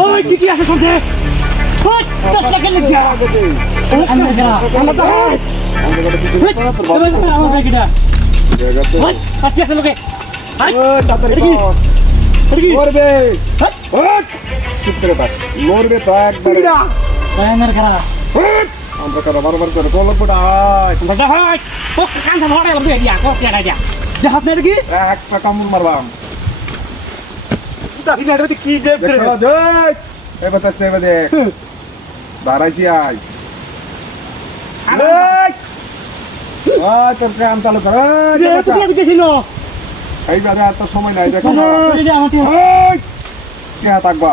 ওই কি আছে শুনতে ওই 10 টাকা লিখা আমরা গরা আমরা তো আমরা গড়ে কিছু করা তো বাবা আমার কিটা ওই কাটছে আছে লোকে ওই তাড়াতাড়ি কি করবে ওই চুপ করে থাক লড়বে তো একবার আমার গরা আমরা করা বারবার করে কলম পড়া বড় হয় ও কান সামনে হড়ে লাগবে দিয়া কো কেডা দিয়া জাহাজ নেড় কি এক পা কামুল মারবাম তা দিনা রে কি দেব রে জয় এ বাতাস নে বাদে দাঁড়াইছি আই আরে তোর কাম চালু কর রে তুই কি দিছিস এই বাদে আর তো সময় নাই দেখো না কে থাকবা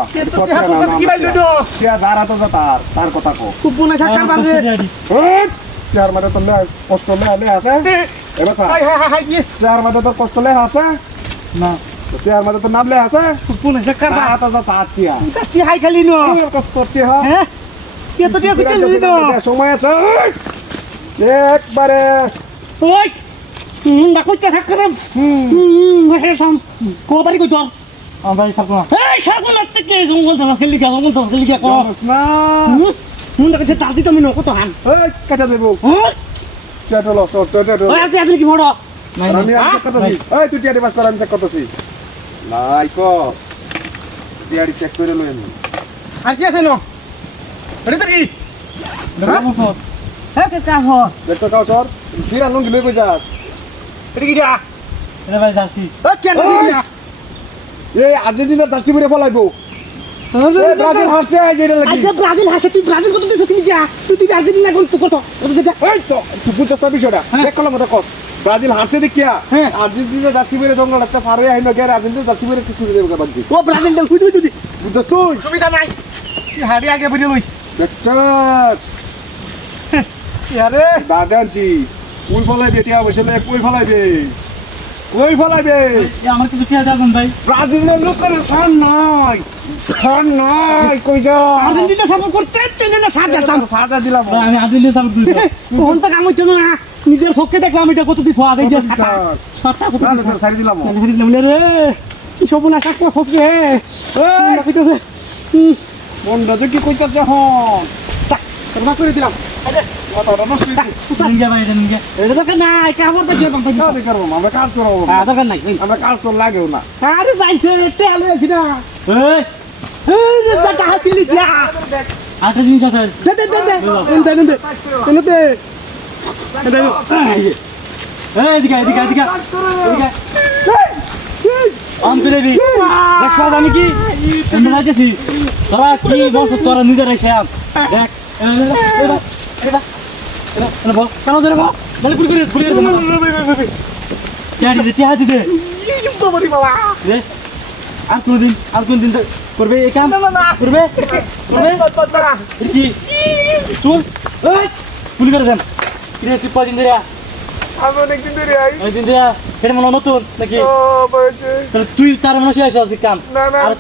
কি ভাই লুডো কে যারা তো তার কথা কো খুব মনে থাকার বাদে চার মাঠে তো কষ্ট লে আছে এবার হাই হাই হাই কি চার মাঠে তো কষ্ট লে আছে না চার মাঠে তো নাম লে আছে খুব মনে থাকার বাদে তো তার কি হাই খালি নো কষ্ট করতে হ্যাঁ কে তো কে দিছিস সময় আছে একবারে ওই ডাকুচ্চা থাকরে হেসাম কোবারি কই তোর আমরা সাবনা এই সাবনা থেকে জঙ্গল থাকা খেলি গা জঙ্গল থাকা খেলি গা কো না তুই না কাছে তালতি তুমি নো কত হান এই কাটা দেব চাটলো চাটলো ওই আপনি কি বড় আমি চেক করতেছি এই তুই টিয়াডি পাস কর আমি চেক করতেছি লাইকস টিয়াডি চেক করে লইন আর কি আছে নো রে তুই দেখো হ্যাঁ কে কাহ দেখো কাও সর সিরা লঙ্গি লই যাস এটা কি দিয়া এটা ভাই জার্সি ও কেন দিয়া এই আর্জেন্টিনা জার্সি পরে ফলাইবো ব্রাজিল হারছে যেটা লাগি আজকে ব্রাজিল হারছে তুই ব্রাজিল কত দিছিস তুই যা তুই আর্জেন্টিনা কোন তো কত এটা এই তো তুই বুঝছস বিষয়টা দেখ কলম মত কত ব্রাজিল হারছে দেখিয়া আর্জেন্টিনা জার্সি পরে জঙ্গল একটা পারে আইনো গে আর্জেন্টিনা জার্সি পরে কিছু দেবে বাকি ও ব্রাজিল দে তুই বুঝছস তুই সুবিধা নাই তুই হারি আগে বলি লই দেখছস আরে দাদাজি কই ফলাইবে টিয়া বসলে কই ফলাইবে কই ফলাইবে আমার কিছু টিয়া দাও ভাই ব্রাজিলের লোকের সান নাই কই যা আর্জেন্টিনা সাপোর্ট করতে আর্জেন্টিনা সাজা দিলাম আমি আর্জেন্টিনা সাপোর্ট দিছি কোন তো কাম হইতো না নিজের চোখে দেখলাম এটা কত দিছ আগে যে সাতা কত সারি দিলাম রে কি সবনা সাক কসকে এই কইতাছে মন রাজে কি কইতাছে হন তোমরা করে দিলাম আরে কথা নষ্ট হইছে নিঙ্গা ভাই নিঙ্গা এটা তো না কামর তো দিয়ে বাংলা কি করব আমরা কাজ করব দরকার নাই আমরা কাজ তো লাগেও না আরে যাইছে তেল হইছে না এই দাদা হাতিলি যা আটা দিন আছে দে এই দিকে আন্তরে দি দেখছ আমি কি এমন লাগেছি তোরা কি বস তোরা নিজের এসে দেখ এটা বল কেন ধরে বল বলে পুরি ইয়ারি রে টিয়া দিতে কি বাবা রে আর কোন দিন করবে এই কাম করবে কি চল এই পুলি করে দেন রে তুই কদিন ধরে আমি অনেক দিন ধরে এটা মনে নতুন নাকি ও বলছে তাহলে তুই তার মনে শেষ আছে কাম আর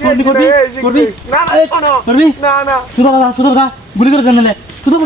করবি না সুদা সুদা গুলি করে দেন নালে সুদা